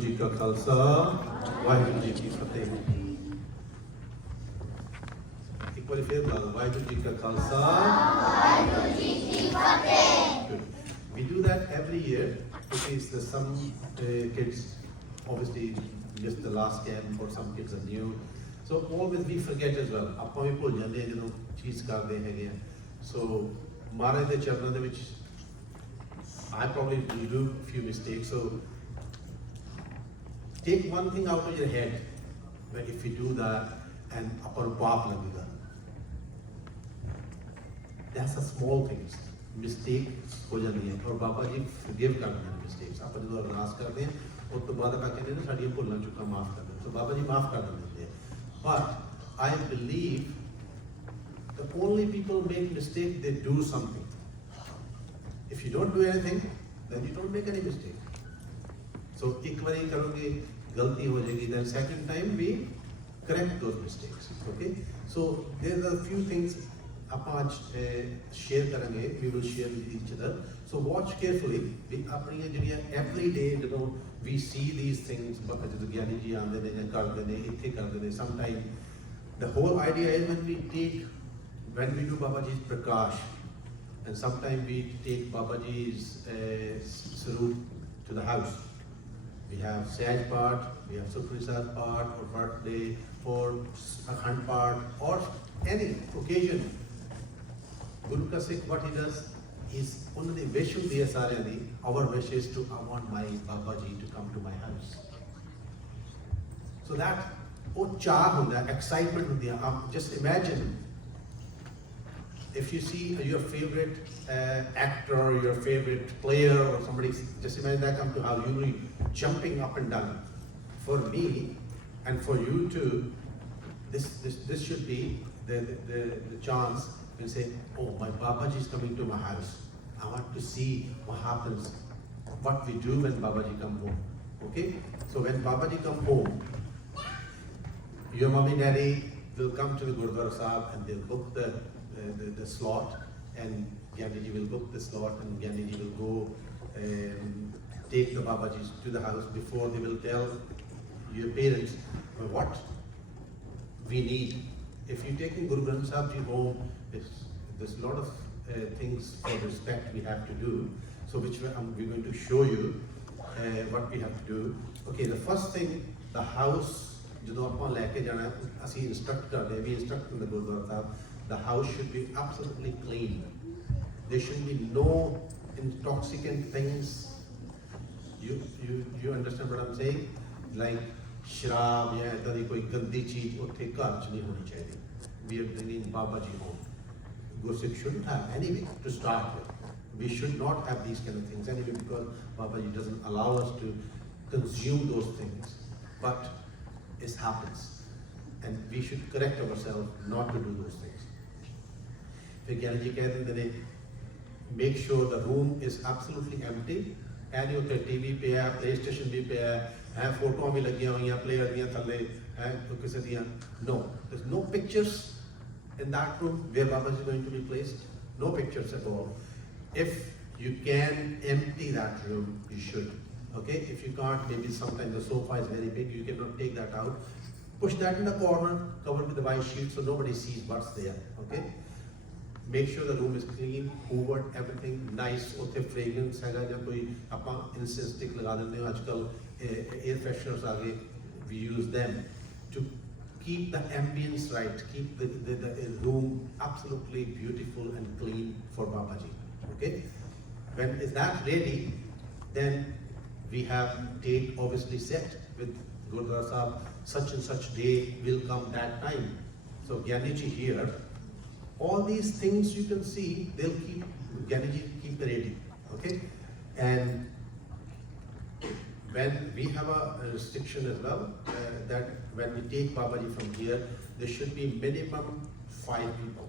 जी का खालसा वाहिगुरू जी की फतेह। एक बार फिर बुला लो, वाहिगुरू जी का खालसा वाहिगुरू जी की फतेह। We do that every year because there's some kids obviously missed the last camp or some kids are new, so always we forget as well. ਆਪਾਂ ਵੀ ਭੁੱਲ ਜਾਂਦੇ ਹਾਂ ਜਦੋਂ ਚੀਜ਼ ਕਰਦੇ ਹੈਗੇ ਆ। So ਮਹਾਰਾਜ ਦੇ ਚਰਨਾਂ ਦੇ ਵਿੱਚ I probably will do a few mistakes, so take one thing out of your head, that if you do that and upper paap lagega. That's a small thing. Mistake ho jandi hai aur baba ji forgive karde hain mistakes. Apan jadon ardas karde hain ਉਸ ਤੋਂ ਬਾਅਦ ਆਪਾਂ ਕਹਿੰਦੇ ਨੇ ਸਾਡੀਆਂ ਭੁੱਲਾਂ ਚੁੱਕਾਂ ਮਾਫ ਕਰ ਦਿਓ, ਸੋ ਬਾਬਾ ਜੀ ਮਾਫ ਕਰ ਦਿੰਦੇ ਆ। But I believe the only people make mistake, they do something. If you don't do anything, then you don't make any mistake. So एक बारी करोगे गलती हो जाएगी, then second time we correct those mistakes. Okay, so there are a few things ਆਪਾਂ ਅੱਜ share ਕਰਾਂਗੇ, we will share with each other. So watch carefully. ਵੀ ਆਪਣੀਆਂ ਜਿਹੜੀਆਂ every day ਜਦੋਂ we see these things, ਜਦੋਂ ਗਿਆਨੀ ਜੀ ਆਉਂਦੇ ਨੇ ਜਾਂ ਕਰਦੇ ਨੇ ਇੱਥੇ ਕਰਦੇ ਨੇ, sometimes the whole idea is when we do Baba Ji's Prakash, and sometimes we take Baba Ji's Saroop to the house. We have Sahib part, we have Sukhrisar part, or birthday, or Akhand part, or any occasion. Guru ka Sikh, what he does is, ਉਹਨਾਂ ਦੀ wish ਹੁੰਦੀ ਹੈ ਸਾਰਿਆਂ ਦੀ, our wish is to, I want my Baba Ji to come to my house. So that, ਉਹ ਚਾਹ ਹੁੰਦਾ, excitement ਹੁੰਦੀ ਹੈ. Just imagine, if you see your favorite actor, your favorite player, or somebody, just imagine that come to house, you will be jumping up and down. For me, and for you too, this should be the chance to say, oh, my Baba Ji is coming to my house. I want to see what happens, what we do when Baba Ji come home. Okay? So when Baba Ji come home, your mommy daddy will come to the Gurdwara Sahib and they'll book the slot, and Gyani Ji will book the slot, and Gyani Ji will go take the Baba Ji to the house. Before they will tell your parents what we need. If you're taking Guru Granth Sahib Ji home, there's a lot of things for respect we have to do. So which we're going to show you what we have to do. Okay, the first thing, the house, ਜਦੋਂ ਆਪਾਂ ਲੈ ਕੇ ਜਾਣਾ ਅਸੀਂ instruct ਕਰਦੇ ਹਾਂ, we instruct in the Gurdwara Sahib, the house should be absolutely clean. There should be no intoxicant things. You understand what I'm saying? Like ਸ਼ਰਾਬ ਜਾਂ ਇੱਦਾਂ ਦੀ ਕੋਈ ਗੰਦੀ ਚੀਜ਼ ਉੱਥੇ ਘਰ 'ਚ ਨਹੀਂ ਹੋਣੀ ਚਾਹੀਦੀ. We are bringing Baba Ji home. Gursikh shouldn't have anyway to start with. We should not have these kind of things anyway, because Baba Ji doesn't allow us to consume those things. But it happens, and we should correct ourselves not to do those things. If Gyani Ji कहते हैं, make sure the room is absolutely empty. And ਉੱਥੇ TV पे है, PlayStation भी पे है, photo भी लगियां हुई हैं प्लेयर दियां थल्ले हैं तो किसी दियां. No, there's no pictures in that room where Baba is going to be placed. No pictures at all. If you can empty that room, you should. Okay, if you can't, maybe sometimes the sofa is very big, you cannot take that out. Push that in the corner, covered with the white sheet so nobody sees what's there. Okay. Make sure the room is clean, hoovered, everything nice. ਉੱਥੇ fragrance ਹੈਗਾ ਜਾਂ ਕੋਈ ਆਪਾਂ incense stick ਲਗਾ ਦਿੰਦੇ ਹਾਂ, ਅੱਜਕੱਲ air fresheners ਆ ਗਏ, we use them to keep the ambience right, keep the room absolutely beautiful and clean for Baba Ji. Okay, when is that ready, then we have date obviously set with Gurdwara Sahib, such and such day will come that time. So Gyani Ji here, all these things you can see, they'll keep Gyani Ji keep ready. Okay, and when we have a restriction as well, that when we take Baba Ji from here, there should be minimum 5 people.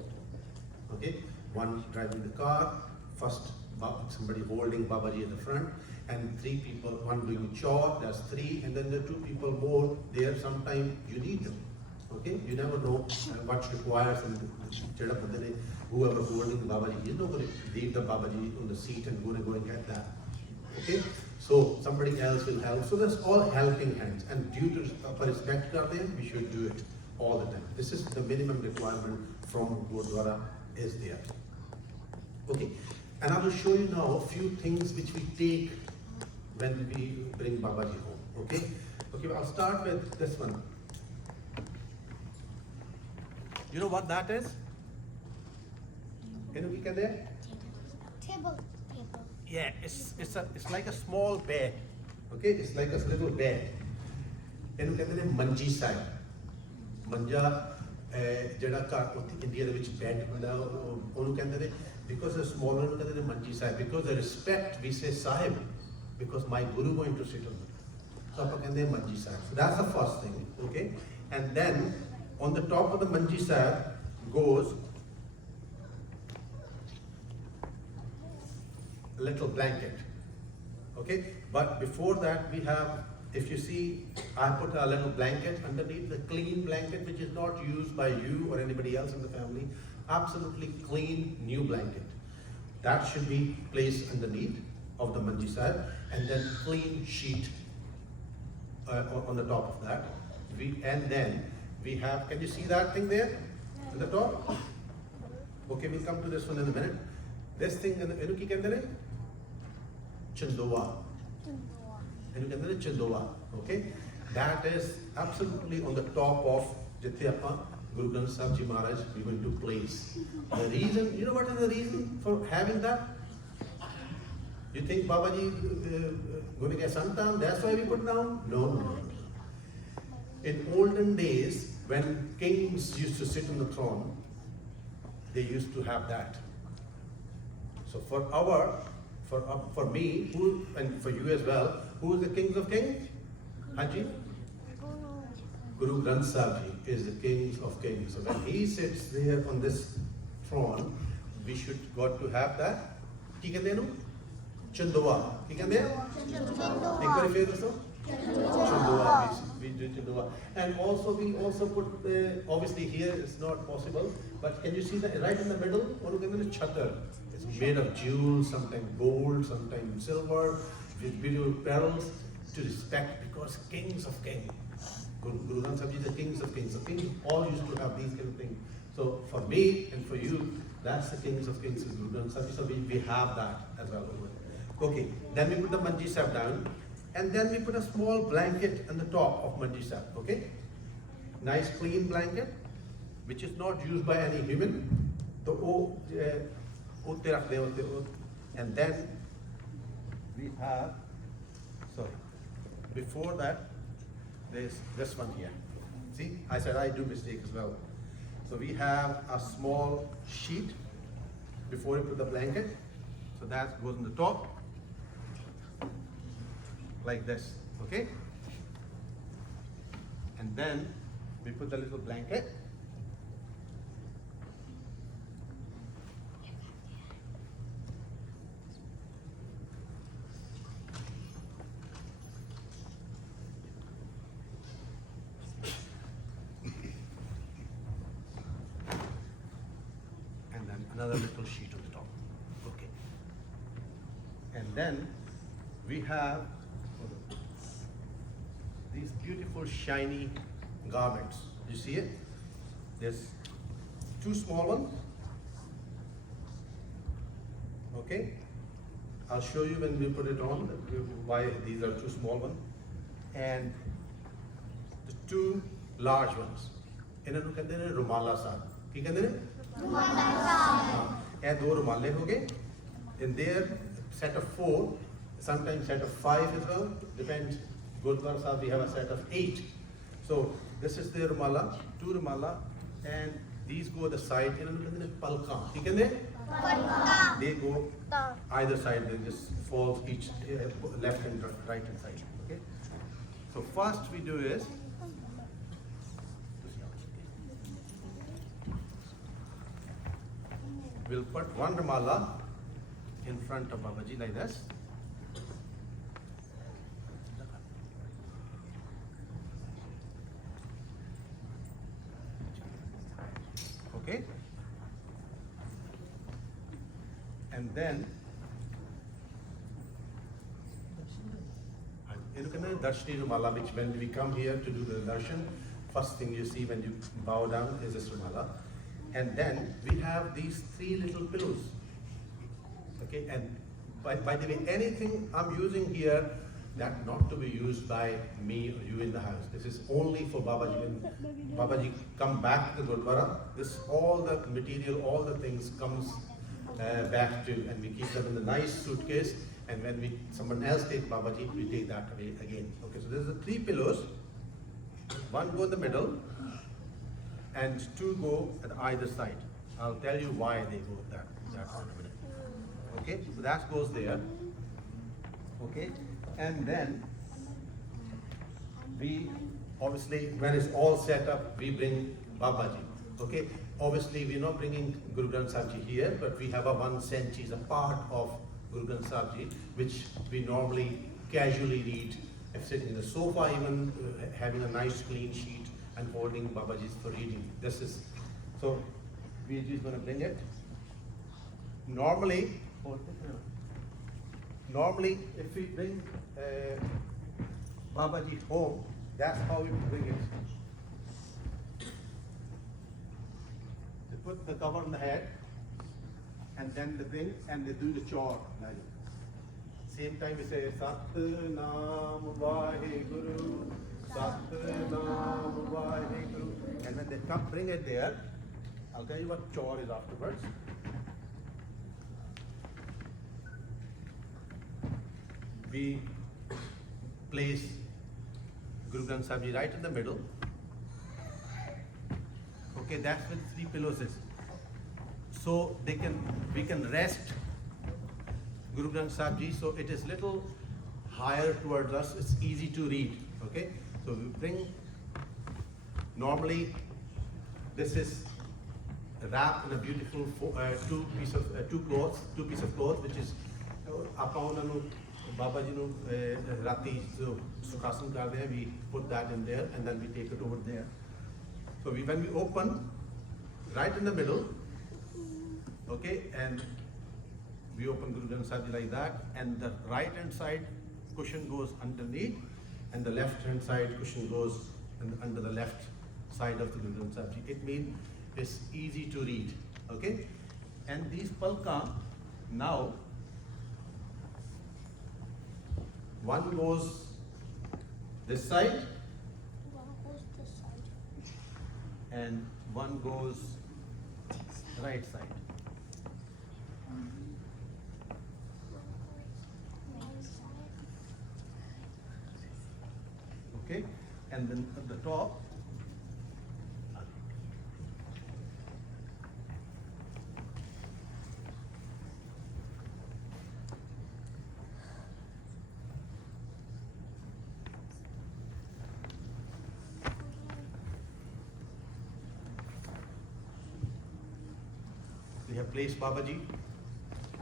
Okay, one driving the car, first somebody holding Baba Ji at the front, and 3 people, one doing chore, that's 3, and then there are 2 people more there. Sometimes you need them. Okay, you never know what's required, and whoever holding the Baba Ji, he's not going to leave the Baba Ji on the seat and go and get that. Okay, So somebody else will help. So that's all helping hands. And due to respect karte hain, we should do it all the time. This is the minimum requirement from Gurdwara is there. Okay, and I will show you now a few things which we take when we bring Babaji home. Okay, okay. I'll start with this one. You know what that is? You know what there? Table. Yeah, it's like a small bed. Okay, it's like a little bed. ਇਹਨੂੰ ਕਹਿੰਦੇ ਨੇ ਮੰਜੀ ਸਾਹਿਬ ਮੰਜਾ ਜਿਹੜਾ ਘਰ ਉੱਥੇ India ਦੇ ਵਿੱਚ bed ਹੁੰਦਾ ਉਹਨੂੰ ਕਹਿੰਦੇ ਨੇ because the smaller ਉਹਨੂੰ ਕਹਿੰਦੇ ਨੇ Manji Sahib because the respect we say Sahib because my guru going to sit on it. So ਆਪਾਂ ਕਹਿੰਦੇ Manji Sahib. So that's the first thing. Okay, and then on the top of the manji Sahib goes a little blanket. Okay, but before that we have, if you see, I put a little blanket underneath, the clean blanket which is not used by you or anybody else in the family, absolutely clean new blanket. That should be placed underneath of the manji sahib, and then clean sheet on the top of that. And then we have, can you see that thing there at the top? Okay, we'll come to this one in a minute. This thing, ਇਹਨੂੰ ਕੀ ਕਹਿੰਦੇ ਨੇ? Chandoa. ਇਹਨੂੰ ਕਹਿੰਦੇ ਨੇ chandoa. Okay, that is absolutely on the top of ਜਿੱਥੇ ਆਪਾਂ Guru Granth Sahib Ji Maharaj we going to place. The reason, you know what is the reason for having that? You think Babaji going to get santan? That's why we put down? No. In olden days, when kings used to sit on the throne, they used to have that. So for me, and for you as well, who is the kings of kings? Haji? Guru Granth Sahib Ji is the kings of kings. So when he sits there on this throne, we should got to have that. ਕੀ ਕਹਿੰਦੇ ਇਹਨੂੰ? Chandoa. ਕੀ ਕਹਿੰਦੇ ਆ? ਇੱਕ ਵਾਰੀ ਫੇਰ ਦੱਸੋ. Chandoa. We do Chandoa. And also we also put, obviously here it's not possible, but can you see that right in the middle? ਉਹਨੂੰ ਕਹਿੰਦੇ ਨੇ ਛੱਤਰ. It's made of jewels, sometimes gold, sometimes silver, with beautiful pearls to respect, because kings of kings. Guru Granth Sahib Ji, the kings of kings. The kings all used to have these kind of things. So for me and for you, that's the kings of kings in Guru Granth Sahib Ji. So we have that as well. Okay, then we put the manji sahib down, and then we put a small blanket on the top of manji sahib. Okay, nice clean blanket, which is not used by any human. So and then we have, sorry, before that there's this one here. See, I said I do mistake as well. So we have a small sheet before you put the blanket. So that goes on the top like this, okay? And then we put the little blanket. And then another little sheet on the top, okay? And then we have these beautiful shiny garments. You see it? There's two small ones. Okay? I'll show you when we put it on why these are two small ones. And the two large ones. ਇਹਨਾਂ ਨੂੰ ਕਹਿੰਦੇ ਨੇ ਰੁਮਾਲਾ ਸਾਹਿਬ. ਕੀ ਕਹਿੰਦੇ ਨੇ? ਰੁਮਾਲਾ ਸਾਹਿਬ. ਇਹ ਦੋ ਰੁਮਾਲੇ ਹੋ ਗਏ. In there, set of 4, sometimes set of 5 as well, depends. Gurdwara Sahib, we have a set of 8. So this is the rumala, 2 rumala, and these go the side. Palka. They go either side. They just fall each left and right hand side. Okay. So first we do is we'll put one rumala in front of Babaji like this. Okay, and then Darshni Rumala, which when we come here to do the darshan, first thing you see when you bow down is this Rumala. And then we have these 3 little pillows. Okay, and by the way, anything I'm using here, that not to be used by me or you in the house. This is only for Babaji. When Babaji come back to the Gurdwara, this all the material, all the things comes back to, and we keep them in a nice suitcase. And when someone else takes Babaji, we take that away again. Okay, so there's the 3 pillows. 1 go in the middle, and 2 go at either side. I'll tell you why they go that in a minute. Okay, so that goes there. Okay, and then we obviously, when it's all set up, we bring Babaji. Okay, obviously we're not bringing Guru Granth Sahib Ji here, but we have a 1 cent, is a part of Guru Granth Sahib Ji, which we normally casually read, if sitting in the sofa, even having a nice clean sheet and holding Babaji's for reading. This is, so Veerji is going to bring it. Normally, if we bring Babaji home, that's how we bring it. They put the cover on the head, and then they bring and they do the chore. Same time we say Sat Nam Vaheguru, Sat Nam Vaheguru, and when they come bring it there, I'll tell you what chore is afterwards. We place Guru Granth Sahib Ji right in the middle. Okay, that's where the 3 pillows is. So we can rest Guru Granth Sahib Ji, so it is little higher towards us. It's easy to read. Okay, so we bring. Normally, this is wrapped in a beautiful 2 pieces of cloth, which is Baba Ji nu rati jo sukhasan karde hain, we put that in there and then we take it over there. So when we open, right in the middle, okay, and we open Guru Granth Sahib Ji like that, and the right hand side cushion goes underneath, and the left hand side cushion goes under the left side of the Guru Granth Sahib Ji. It means it's easy to read, okay? And these palka, now, 1 goes this side, and 1 goes right side. Okay, and then at the top, we have placed Babaji,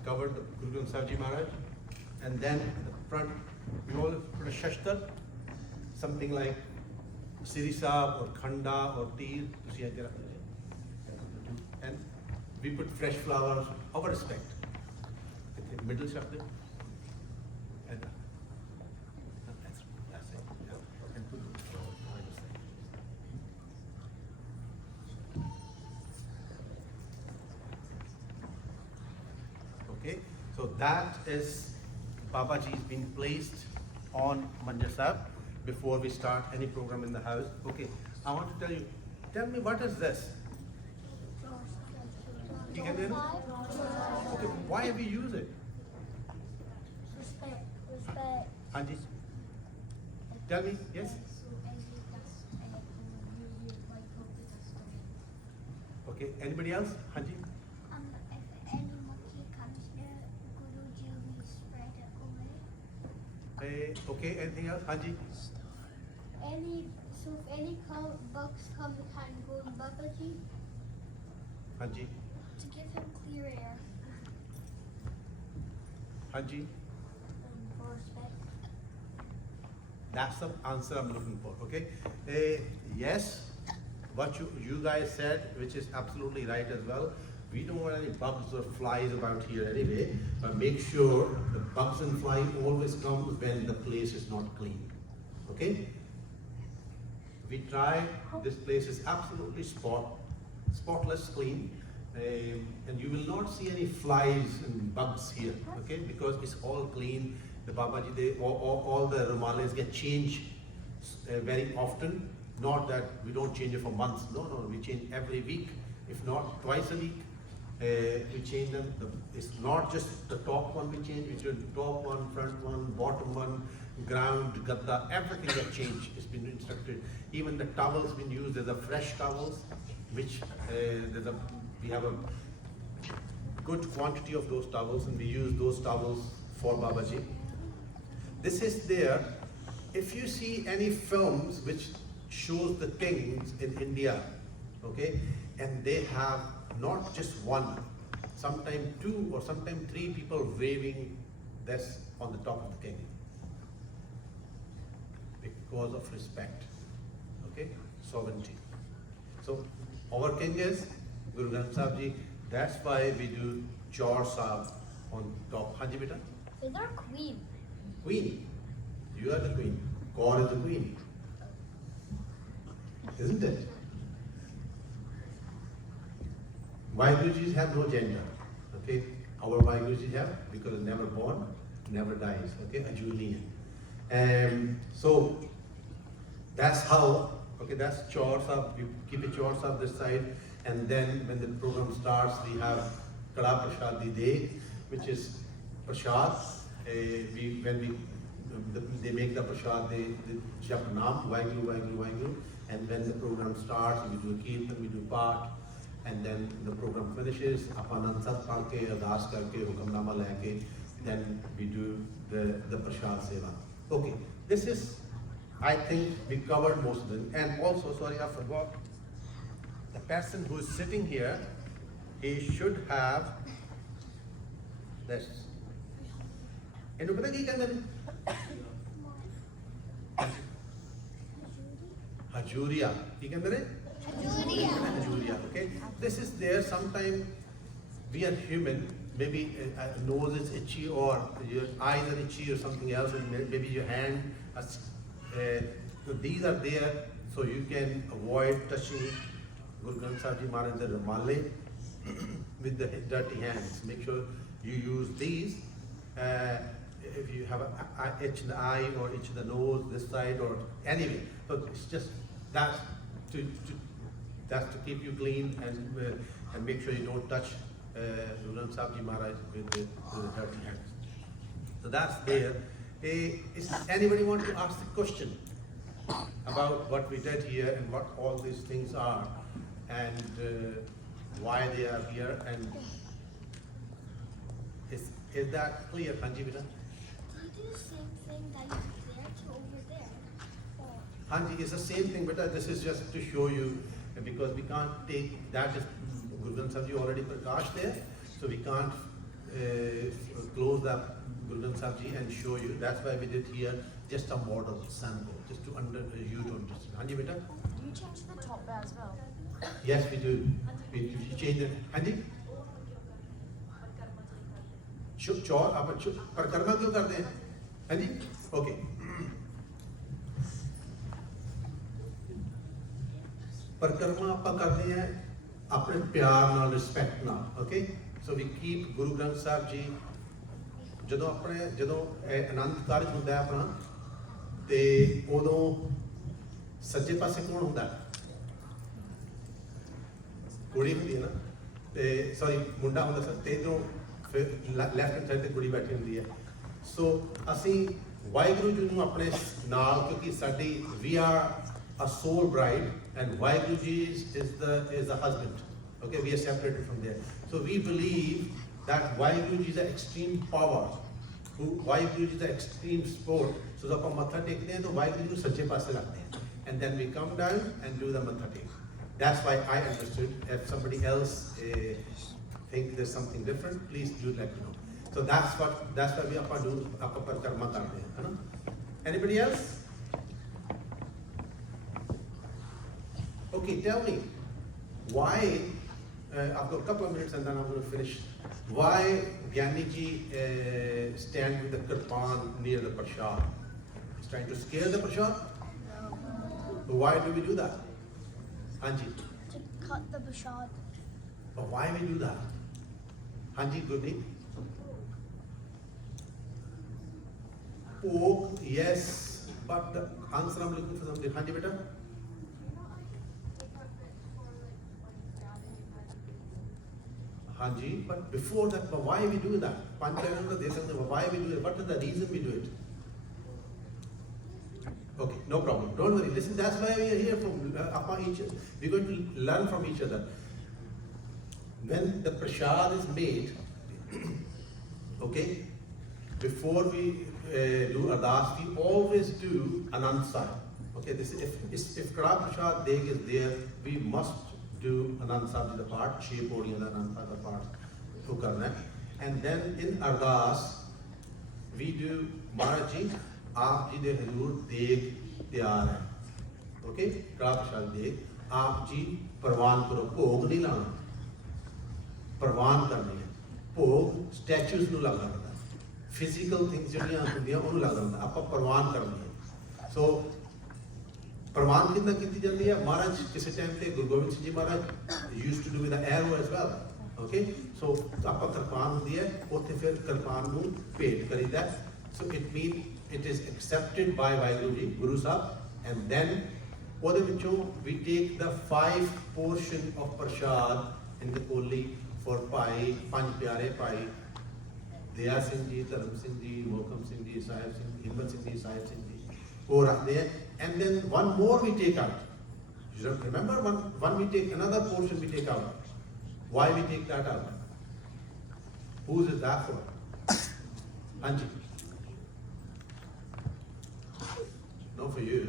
covered Guru Granth Sahib Ji Maharaj, and then at the front we all put a shashtar, something like Siri Sahib or Khanda or Teer, and we put fresh flowers, our respect. Middle shashtar, and that's it. Yeah. And put the flowers on either side. Okay, so that is Babaji is being placed on Mandir Sahib before we start any program in the house. Okay, I want to tell me what is this? You can do it? Okay, why we use it? Respect. Hanji, tell me, yes? Okay, anybody else? Hanji? If any monkey comes near Guruji, we spread it away. Okay, anything else? Hanji? If any bugs come behind Guru Babaji, Hanji? to give him clear air. Hanji? For respect. That's the answer I'm looking for, okay? Yes, what you guys said, which is absolutely right as well. We don't want any bugs or flies about here anyway, but make sure the bugs and flies always come when the place is not clean. Okay? We try, this place is absolutely spotless clean, and you will not see any flies and bugs here, okay? Because it's all clean. The Babaji, all the rumales get changed very often. Not that we don't change it for months. No, we change every week, if not twice a week. We change them. It's not just the top one we change. We change top one, front one, bottom one, ground, gadda, everything gets changed. It's been instructed. Even the towels been used. There's a fresh towels, which we have a good quantity of those towels, and we use those towels for Babaji. This is there. If you see any films which shows the kings in India, okay, and they have not just one, sometimes two or sometimes three people waving this on the top of the king because of respect, okay, sovereignty. So our king is Guru Granth Sahib Ji. That's why we do Chaur Sahib on top. Hanji beta? Is there a queen? Queen. You are the queen. Kaur is the queen. Isn't it? Vaigurujis have no gender. Okay? Our Vaigurujis have, because it's never born, never dies. Okay? A Julian. So that's how, okay, that's Chaur Sahib. We keep a Chaur Sahib this side, and then when the program starts, we have Kada Prashadi Day, which is Prashad. They make the Prashad, they jap Naam, Vaiguru, Vaiguru, Vaiguru, and when the program starts, we do a Kirtan, we do Path, and then the program finishes, Apan Ansat Panke, Adas Karke, Hukamnama Leke, then we do the Prashad Seva. Okay, this is, I think we covered most of them. And also, sorry, I forgot, the person who is sitting here, he should have this. ਇਹਨੂੰ ਪਤਾ ਕੀ ਕਹਿੰਦੇ ਨੇ Hajuria. ਕੀ ਕਹਿੰਦੇ ਨੇ Hajuria. Okay, this is there. Sometimes we are human, maybe nose is itchy or your eyes are itchy or something else, and maybe your hand so these are there so you can avoid touching Guru Granth Sahib Ji Maharaj the Ramale with the dirty hands. Make sure you use these. If you have an itch in the eye or itch in the nose, this side or anyway, so it's just that's to keep you clean and make sure you don't touch Guru Granth Sahib Ji Maharaj with the dirty hands. So that's there. Is anybody want to ask the question about what we did here and what all these things are and why they are here, and is that clear, Hanji Bita? Do you do the same thing that you did there to over there? Or Hanji, it's the same thing, but this is just to show you, because we can't take that is Guru Granth Sahib Ji already prakashed there, so we can't close that Guru Granth Sahib Ji and show you. That's why we did here just a model sample, just to you to understand. Hanji Beta? Do you change the top there as well? Yes, we do. We change it. Hanji? चौर आप परिक्रमा क्यों करते हैं? हाँ जी, okay. परिक्रमा आप करते हैं अपने प्यार नाल, रिस्पेक्ट नाल, okay. So we keep Guru Granth Sahib Ji. ਜਦੋਂ ਅਨੰਦ ਕਾਰਜ ਹੁੰਦਾ ਹੈ ਆਪਣਾ, ਤੇ ਉਦੋਂ ਸੱਜੇ ਪਾਸੇ ਕੌਣ ਹੁੰਦਾ? ਕੁੜੀ ਹੁੰਦੀ ਹੈ ਨਾ, ਤੇ ਸੌਰੀ ਮੁੰਡਾ ਹੁੰਦਾ ਸਰ, ਤੇ ਇਧਰੋਂ ਫਿਰ ਲੈਫਟ ਹੈਂਡ ਸਾਈਡ ਤੇ ਕੁੜੀ ਬੈਠੀ ਹੁੰਦੀ ਹੈ. ਸੋ ਅਸੀਂ ਵਾਹਿਗੁਰੂ ਜੀ ਨੂੰ ਆਪਣੇ ਨਾਲ, ਕਿਉਂਕਿ ਸਾਡੀ we are a soul bride and Vaheguru Ji is the husband. Okay, we are separated from there. So we believe that Vaheguru Ji is the extreme power. Vaheguru Ji is the extreme sport. So जब हम मत्था टेकते हैं तो वाहिगुरु जी को सच्चे पास से रखते हैं. And then we come down and do the matha tek. That's why I understood. If somebody else think there's something different, please do let me know. So that's why we apa do apa परिक्रमा करते हैं, है ना? Anybody else? Okay, tell me why. I've got a couple of minutes and then I'm going to finish. Why Gyani Ji stand with the kirpan near the prashad? trying to scare the prashad? Why do we do that? Hanji. To cut the prashad. But why we do that? Hanji, Gurneet. Pork, yes, but the answer I'm looking for something. Hanji, beta. Hanji, but before that, but why we do that? Why we do it? What is the reason we do it? Okay, no problem. Don't worry. Listen, that's why we are here from we're going to learn from each other. When the prashad is made, okay, before we do ardas, we always do anand sahib. Okay, this is if Kara Prashad Deg is there, we must do anand sahib the part, 6 podiyan da anand sahib the part to karna hai. And then in ardas, we do Maharaj ji, aap ji de hazur deg tiyar hai. Okay, Kara Prashad Deg, aap ji parwan karo, bhog nahi lana. Parwan karni hai. Bhog statues nu lagna hai. Physical things ਜਿਹੜੀਆਂ ਹੁੰਦੀਆਂ ਉਹਨੂੰ ਲੱਗਦਾ ਹੁੰਦਾ ਆਪਾਂ ਪ੍ਰਵਾਨ ਕਰਨੀ ਹੈ ਸੋ ਪ੍ਰਵਾਨ ਕਿੰਨਾ ਕੀਤੀ ਜਾਂਦੀ ਹੈ ਮਹਾਰਾਜ ਕਿਸੇ ਟਾਈਮ ਤੇ ਗੁਰੂ Gobind Singh ji Maharaj used to do with arrow as well okay so ਆਪਾਂ ਕਿਰਪਾਨ ਹੁੰਦੀ ਹੈ ਉੱਥੇ ਫਿਰ ਕਿਰਪਾਨ ਨੂੰ ਭੇਟ ਕਰੀਦਾ so it mean it is accepted by Waheguru ji Guru Sahib and then ਉਹਦੇ ਵਿੱਚੋਂ ਵੀ ਟੇਕ ਦਾ 5 ਪੋਰਸ਼ਨ ਆਫ ਪ੍ਰਸ਼ਾਦ ਇਨ ਦ ਕੋਲੀ ਫॉर ਭਾਈ ਪੰਜ ਪਿਆਰੇ ਭਾਈ Daya Singh ji, Dharam Singh ji, Mohkam Singh ji, Sahib Singh, Himmat Singh ji, Sahib Singh ji, wo rakhte hain. And then one more we take out. You don't remember one we take, another portion we take out. Why we take that out? Whose is that for? Anji. No, for you.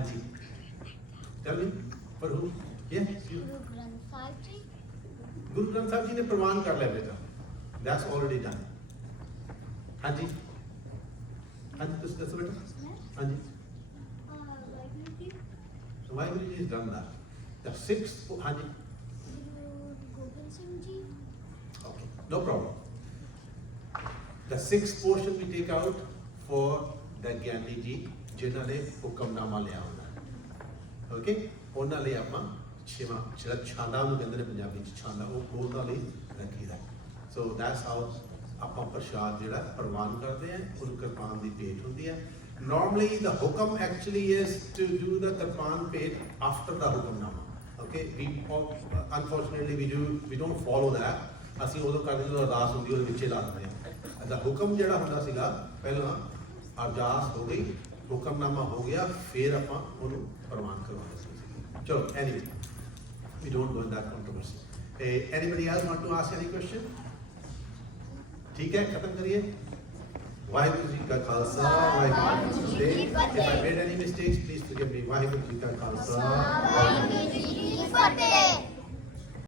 Anji. Tell me, for who? Yeah, you. Guru Granth Sahib ji. Guru Granth Sahib ji ne praman kar liya beta. That's already done. Hanji. Hanji, ਤੁਸੀਂ ਦੱਸੋ ਬੇਟਾ ਹਾਂਜੀ Vaiguru ji. So Vaiguru ji has done that. The 6th, Hanji. Guru Gobind Singh ji. Okay, no problem. The 6th portion we take out for the Gyani ji, ਜਿਨ੍ਹਾਂ ਨੇ ਹੁਕਮਨਾਮਾ ਲਿਆ ਹੁੰਦਾ okay ਉਹਨਾਂ ਲਈ ਆਪਾਂ ਜਿਹੜਾ ਛਾਂਦਾ ਉਹਨੂੰ ਕਹਿੰਦੇ ਨੇ ਪੰਜਾਬੀ ਚ ਛਾਂਦਾ ਉਹ ਉਹਨਾਂ ਲਈ ਰੱਖੀਦਾ ਸੋ ਦੈਟਸ ਹਾਊ ਆਪਾਂ ਪ੍ਰਸ਼ਾਦ ਜਿਹੜਾ ਪ੍ਰਵਾਨ ਕਰਦੇ ਆ ਉਹਨੂੰ ਕਿਰਪਾਨ ਦੀ ਭੇਟ ਹੁੰਦੀ ਹੈ normally the hukam actually is to do the kirpan page after the hukamnama okay we unfortunately we don't follow that ਅਸੀਂ ਉਦੋਂ ਕਰਦੇ ਜਦੋਂ ਅਰਦਾਸ ਹੁੰਦੀ ਉਹਦੇ ਵਿੱਚੇ ਲਾ ਦਿੰਦੇ ਆ ਦਾ ਹੁਕਮ ਜਿਹੜਾ ਹੁੰਦਾ ਸੀਗਾ ਪਹਿਲਾਂ ਅਰਦਾਸ ਹੋ ਗਈ ਹੁਕਮਨਾਮਾ ਹੋ ਗਿਆ ਫਿਰ ਆਪਾਂ ਉਹਨੂੰ ਪ੍ਰਵਾਨ ਕਰਵਾਉਂਦੇ ਸੀ ਚਲੋ anyway we don't go in that controversy anybody else want to ask any question ठीक है खत्म करिए वाहिगुरु जी का खालसा वाहिगुरु जी की फतेह if I made any mistakes please forgive me Waheguru ji का खालसा वाहिगुरु जी की फतेह